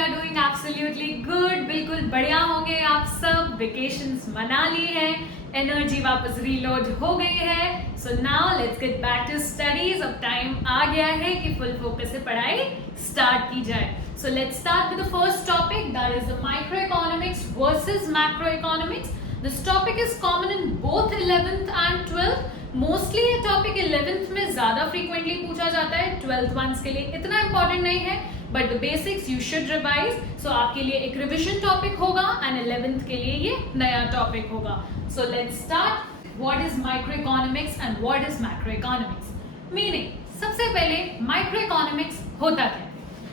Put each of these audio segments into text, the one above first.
Are doing absolutely good, बिल्कुल बढ़िया होंगे आप सब। वेकेशंस मना ली है, एनर्जी वापस रीलोड हो गई है। So now let's get back to studies. अब टाइम आ गया है कि फुल फोकस से पढ़ाई स्टार्ट की जाए। So let's start with the first topic, that is the micro economics versus macro economics. This topic is common in both 11th and 12th। Mostly ये टॉपिक 11th में ज्यादा फ्रीक्वेंटली पूछा जाता है, 12th वंस के लिए इतना इंपॉर्टेंट नहीं है, but the basics you should revise. So आपके लिए एक रिविजन टॉपिक होगा एंड 11th के लिए ये नया टॉपिक होगा। So let's start. What is micro economics and what is macro economics? Meaning, सबसे पहले माइक्रो इकोनॉमिक्स होता क्या है?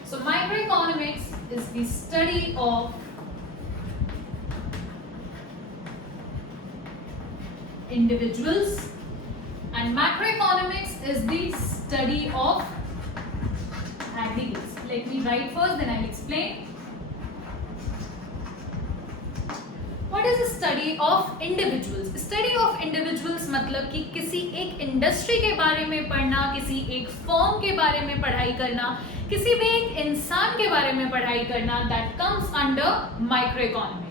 So micro economics is the study of individuals and macroeconomics is the study of aggregates. Let me write first, then I'll explain. What is the study of individuals? Study of individuals मतलब कि किसी एक industry के बारे में पढ़ना, किसी एक फर्म के बारे में पढ़ाई करना, किसी भी एक इंसान के बारे में पढ़ाई करना, that comes under microeconomics.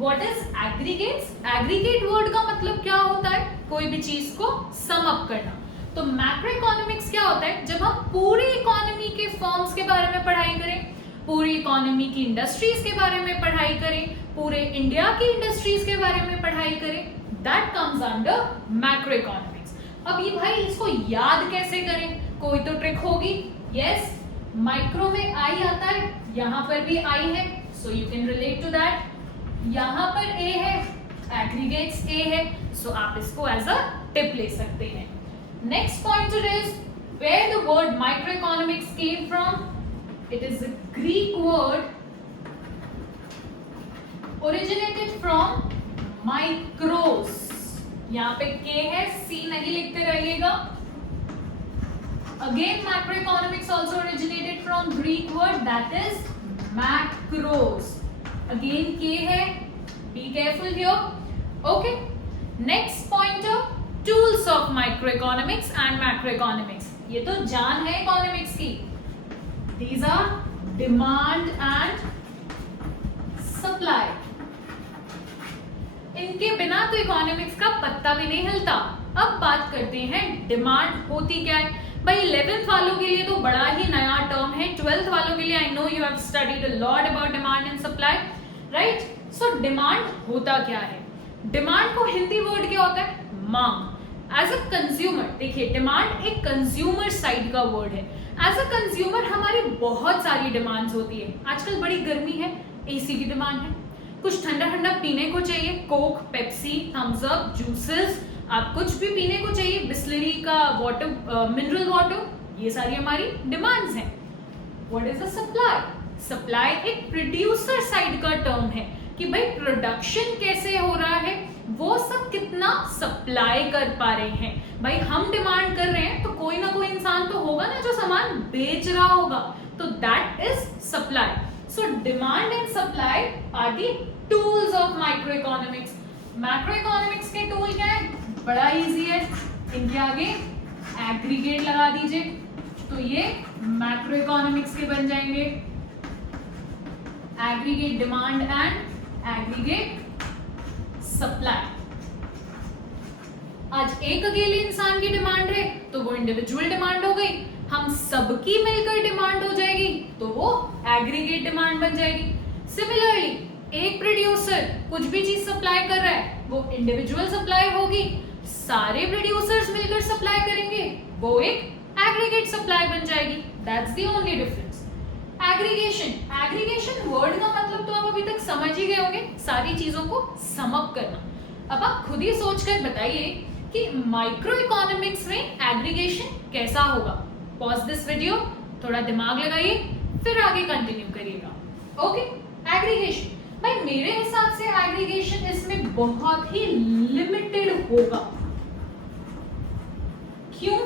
What is aggregates? Aggregate word का मतलब क्या होता है? कोई भी चीज को सम अप करना। तो मैक्रो इकोनॉमिक्स क्या होता है? जब हम पूरी इकोनॉमी के फर्म्स के बारे में पढ़ाई करें, पूरी इकोनॉमी की इंडस्ट्रीज के बारे में पढ़ाई करें, पूरे इंडिया की इंडस्ट्रीज के बारे में पढ़ाई करें, that comes under macro economics. अब ये भाई इसको याद कैसे करें? कोई तो ट्रिक होगी। यस, माइक्रो में आई आता है, यहाँ पर भी आई है, so you can relate to that. यहाँ पर ए है, एग्रीगेट्स ए है, सो आप इसको एज अ टिप ले सकते हैं। Next pointer is where the word micro economics came from. It is a Greek word originated from micros. यहाँ पे के है, सी नहीं लिखते रहिएगा। Again macro economics also originated from Greek word that is macros. Again K है, be careful here. Okay. Next pointer, tools of microeconomics and macroeconomics. ये तो जान है economics की. These are demand and supply. इनके बिना तो economics का पत्ता भी नहीं हिलता। अब बात करते हैं डिमांड होती क्या है। भाई 11th वालों के लिए तो बड़ा ही नया टर्म है, 12th वालों के लिए I know you have studied a lot about demand and supply, right? So demand होता क्या है? डिमांड को हिंदी वर्ड क्या होता है? मांग। एज अ कंज्यूमर, देखिए डिमांड एक कंज्यूमर साइड का वर्ड है। एज अ कंज्यूमर हमारी बहुत सारी डिमांड्स होती है। आजकल बड़ी गर्मी है, एसी की डिमांड है, कुछ ठंडा ठंडा पीने को चाहिए, coke, Pepsi, Thums Up, juices, आप कुछ भी पीने को चाहिए, बिस्लरी का वाटर, मिनरल वाटर, ये सारी हमारी डिमांड्स हैं। What is the supply? Supply एक प्रोड्यूसर साइड का टर्म है कि भाई प्रोडक्शन कैसे हो रहा है, वो सब कितना सप्लाई कर पा रहे हैं। भाई हम डिमांड कर रहे हैं तो कोई ना कोई इंसान तो होगा ना जो सामान बेच रहा होगा, तो that is supply. So demand and supply are the tools of micro economics. Macro economics के टूल क्या है? बड़ा इजी है, इनके आगे एग्रीगेट लगा दीजिए तो ये मैक्रो इकोनॉमिक्स के बन जाएंगे। Aggregate demand and aggregate supply. आज एक अकेले इंसान की डिमांड है तो वो इंडिविजुअल डिमांड हो गई, हम सबकी मिलकर डिमांड हो जाएगी तो वो एग्रीगेट डिमांड बन जाएगी। सिमिलरली एक प्रोड्यूसर कुछ भी चीज सप्लाई कर रहा है, वो इंडिविजुअल सप्लाई होगी, सारे प्रोड्यूसर्स मिलकर सप्लाई करेंगे, वो एक एग्रीगेट सप्लाई बन जाएगी। That's the only difference. Aggregation, aggregation word का मतलब तो आप अभी तक समझ ही गए होंगे, सारी चीजों को सम अप करना। अब आप खुद ही सोचकर बताइए कि माइक्रो इकोनॉमिक्स में एग्रीगेशन कैसा होगा। पॉज दिस वीडियो, थोड़ा दिमाग लगाइए, फिर आगे कंटिन्यू करिएगा। ओके, एग्रीगेशन, भाई मेरे हिसाब से एग्रीगेशन इसमें बहुत ही लिमिटेड होगा। क्यों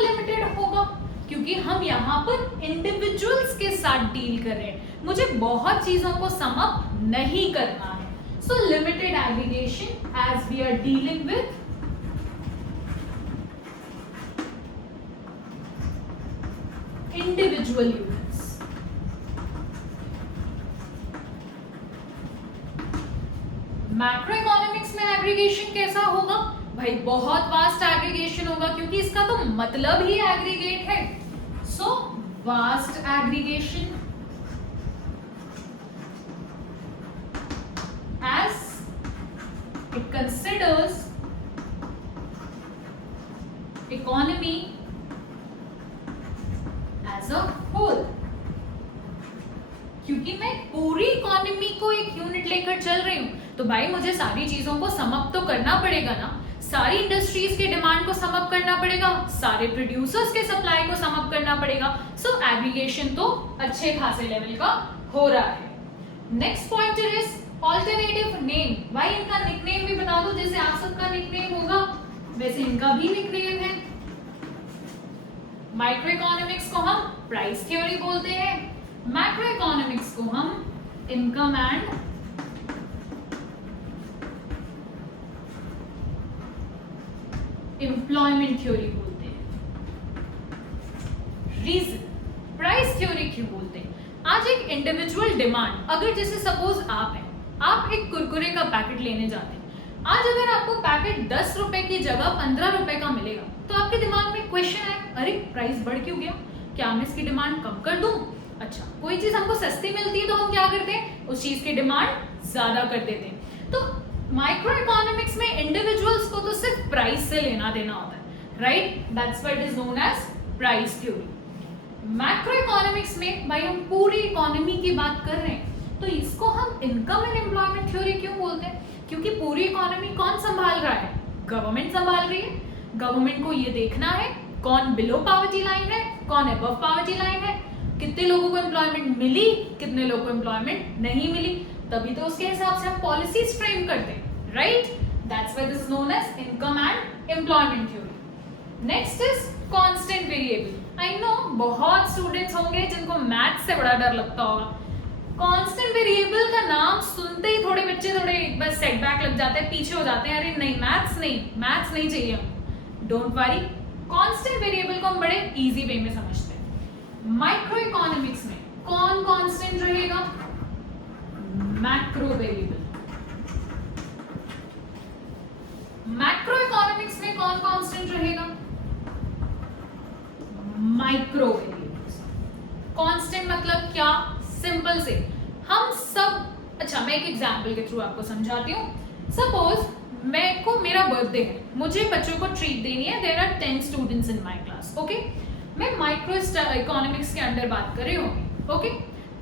लिमिटेड होगा? क्योंकि हम यहाँ पर इंडिविजुअल्स के साथ डील कर रहे हैं, मुझे बहुत चीजों को सम अप नहीं करना है। So limited aggregation as we are dealing with individual units. Macro economics में एग्रीगेशन कैसा होगा भाई? बहुत वास्ट एग्रीगेशन होगा, क्योंकि इसका तो मतलब ही एग्रीगेट है। So vast aggregation as it considers economy as a whole। क्योंकि मैं पूरी इकोनॉमी को एक यूनिट लेकर चल रही हूं, तो भाई मुझे सारी चीजों को सम अप तो करना पड़ेगा ना। सारी इंडस्ट्रीज के डिमांड को सम अप करना पड़ेगा, सारे प्रोड्यूसर्स के सप्लाई को सम अप करना पड़ेगा। सो एग्रीगेशन तो अच्छे खासे लेवल का हो रहा है। Next pointer is alternative name. भाई इनका निकनेम भी बता दो, जैसे आप सबका निकनेम होगा वैसे इनका भी निकनेम है। माइक्रो इकोनॉमिक्स को हम प्राइस थ्योरी बोलते हैं, मैक्रो इकोनॉमिक्स को हम इनकम एंड एम्प्लॉयमेंट थ्योरी बोलते हैं। रीजन प्राइस थ्योरी क्यों बोलते हैं? आज एक इंडिविजुअल डिमांड, अगर जैसे सपोज आप हैं, आप एक कुरकुरे का पैकेट लेने जाते हैं। आज अगर आपको पैकेट 10 रुपए की जगह 15 रुपए का मिलेगा, तो आपके दिमाग में क्वेश्चन आए, अरे प्राइस बढ़ क्यों गया, क्या मैं इसकी डिमांड कम कर दूं? अच्छा, कोई चीज हमको सस्ती मिलती है तो हम क्या करते हैं, उस चीज की डिमांड ज्यादा कर देते हैं। तो माइक्रो इकोनॉमिक्स में इंडिविजुअल्स को तो सिर्फ प्राइस से लेना देना होता है, right? That's why it is known as price theory. Macro economics में भाई हम पूरी इकोनॉमी की बात कर रहे हैं, तो इसको हम इनकम एंड एम्प्लॉयमेंट थ्योरी क्यों बोलते हैं? क्योंकि पूरी इकोनॉमी कौन संभाल रहा है? गवर्नमेंट संभाल रही है। गवर्नमेंट को ये देखना है कौन बिलो पॉवर्टी लाइन है, कौन अबव पॉवर्टी लाइन है, कितने लोगों को एम्प्लॉयमेंट मिली, कितने लोगों को एम्प्लॉयमेंट नहीं मिली, तभी तो उसके हिसाब से हम पॉलिसीज फ्रेम करते हैं, right? That's why this is known as income and employment theory. Next is constant variable. I know बहुत स्टूडेंट्स होंगे जिनको मैथ्स से बड़ा डर लगता होगा। कांस्टेंट वेरिएबल का नाम सुनते ही थोड़े बच्चे थोड़े बस सेटबैक लग जाते हैं, पीछे हो जाते हैं, अरे नहीं मैथ्स नहीं चाहिए हमको। डोंट वरी, कांस्टेंट वेरिएबल को हम बड़े इजी वे में समझते हैं। माइक्रो इकोनॉमिक्स में कौन कांस्टेंट रहेगा? Macro variable. मैक्रो इकोनॉमिक्स में कौन कांस्टेंट रहेगा? Micro variables. कांस्टेंट मतलब क्या? सिंपल से हम सब, अच्छा मैं एक एग्जांपल के थ्रू आपको समझाती हूँ। सपोज मेरा बर्थडे है, मुझे बच्चों को ट्रीट देनी है, there are 10 students in my class, okay? मैं माइक्रो इकोनॉमिक्स के अंडर बात कर रही हूँ, ओके?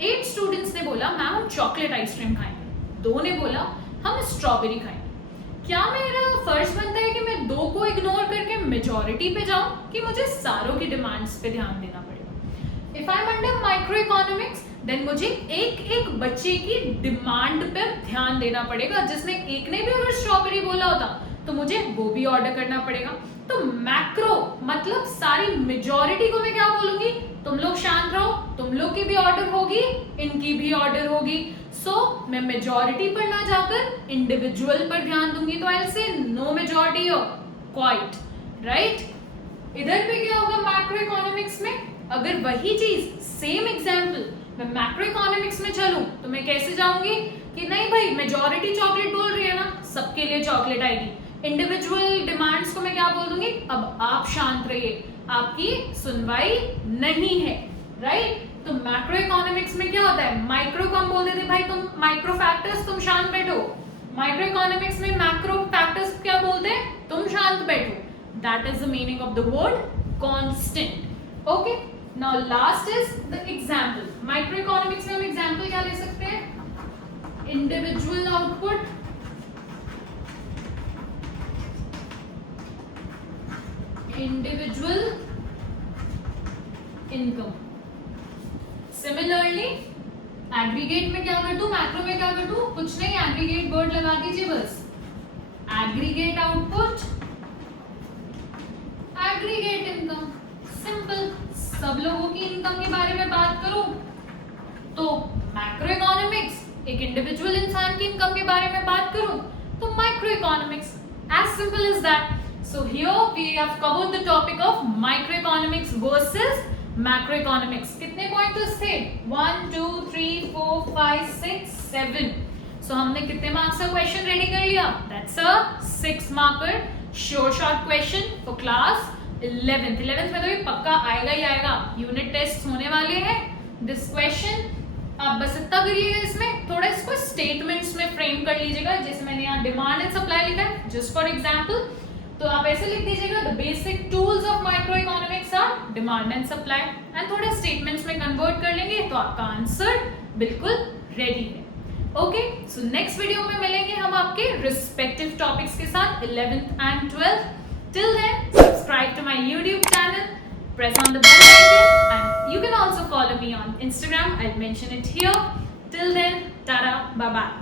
8 स्टूडेंट्स ने बोला मैम हम चॉकलेट आइसक्रीम खाएंगे, 2 ने बोला हम स्ट्रॉबेरी खाएंगे। क्या मेरा फर्ज बनता है कि मैं 2 को इग्नोर करके मेजॉरिटी पे जाऊं, कि मुझे सारों की डिमांड्स पे ध्यान देना पड़ेगा? If I am under micro economics then मुझे एक एक बच्चे की डिमांड पर ध्यान देना पड़ेगा। जिसने एक ने भी अगर स्ट्रॉबेरी बोला होता तो मुझे वो भी ऑर्डर करना पड़ेगा। तो मैक्रो मतलब सारी मेजॉरिटी को मैं क्या बोलूंगी, तुम लोग शांत रहो, तुम लोग की भी ऑर्डर होगी, इनकी भी ऑर्डर होगी। सो मैं मेजॉरिटी पर ना जाकर इंडिविजुअल पर ध्यान दूंगी। तो I will say no majority और क्वाइट, राइट? इधर पे क्या होगा मैक्रो इकोनॉमिक्स में? अगर वही चीज सेम एग्जांपल मैं मैक्रो इकोनॉमिक्स में चलूं तो मैं कैसे जाऊंगी कि नहीं भाई मेजॉरिटी चॉकलेट बोल रही है ना, सबके लिए चॉकलेट आएगी। इंडिविजुअल डिमांड्स को मैं क्या बोल दूंगी, अब आप शांत रहिए, आपकी सुनवाई नहीं है, राइट? तो मैक्रो इकोनॉमिक्स में क्या होता है, माइक्रो को हम बोल देते भाई तुम माइक्रो फैक्टर्स तुम शांत बैठो। माइक्रो इकोनॉमिक्स में मैक्रो फैक्टर्स क्या बोलते हैं, तुम शांत बैठो। That is the meaning of the word constant, okay? Now last is the example. Microeconomics में हम example क्या ले सकते हैं? Individual output, individual income. Similarly, aggregate में क्या कर दूं, macro में क्या कर दूं? कुछ नहीं, aggregate word लगा दीजिए बस। Aggregate output, aggregate income. Simple. सब लोगों की इनकम के बारे में बात करूं तो मैक्रो इकोनॉमिक्स, एक इंडिविजुअल इंसान की इनकम के बारे में बात करूं तो micro economics. As simple as that. So here we have covered the topic of micro economics versus macro economics. कितने पॉइंटर्स थे? 1 2 3 4 5 6 7। सो हमने कितने मार्क्स का क्वेश्चन रेडी कर लिया? That's a 6 marker sure short question for class 11th में तो ये पक्का आएगा ही आएगा। यूनिट टेस्ट होने वाले हैं। दिस क्वेश्चन आप बस इतना करिएगा, इसमें थोड़ा इसको स्टेटमेंट्स में फ्रेम कर लीजिएगा, जैसे मैंने यहाँ डिमांड एंड सप्लाई लिखा है जस्ट फॉर एग्जांपल, तो आप ऐसे लिख दीजिएगा the basic tools of micro economics are demand and supply, and थोड़े स्टेटमेंट्स में कन्वर्ट कर लेंगे तो आपका आंसर बिल्कुल रेडी है। ओके, सो नेक्स्ट वीडियो में मिलेंगे हम आपके रिस्पेक्टिव टॉपिक्स के साथ 11th and 12th। Till then, subscribe to my YouTube channel, press on the bell icon, and you can also follow me on Instagram. I'll mention it here. Till then, tada, bye bye.